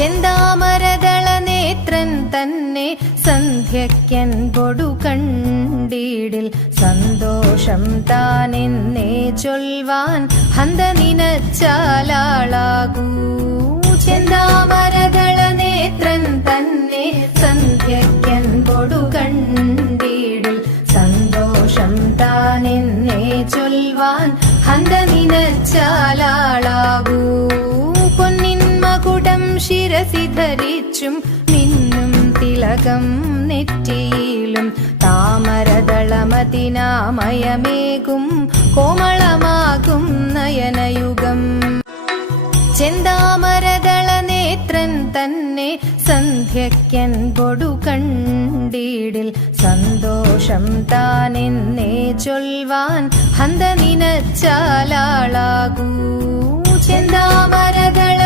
ചെന്താമരദള നേത്രൻ തന്നെ സന്ധ്യയ്ക്കൻ പൊടു കണ്ടീടിൽ സന്തോഷം താനെന്നേ ചൊൽവാൻ ഹന്ത നിനച്ചാലാളാകൂ. ചെന്താമരദള നേത്രൻ തന്നെ സന്ധ്യയ്ക്കൻ പൊടു കണ്ടീടിൽ സന്തോഷം താനെന്നേ ചൊൽവാൻ ഹന്ത നിനച്ചാലാളാകൂ. പൊന്നിൻ മകുടം ശിരസി ധരിച്ചും മിന്നും തിലകം നെറ്റിയിലും താമരദളമതിനാമയമേകും കോമളമാകും നയനയുഗം. ചെന്താമരദള നേത്രൻ തന്നെ സന്ധ്യയ്ക്കൻ പൊടു കണ്ടീടിൽ സന്തോഷം താനെന്നേ ചൊൽവാൻ ഹന്ത നിനച്ചാലാളാകൂ. ചെന്താമരദള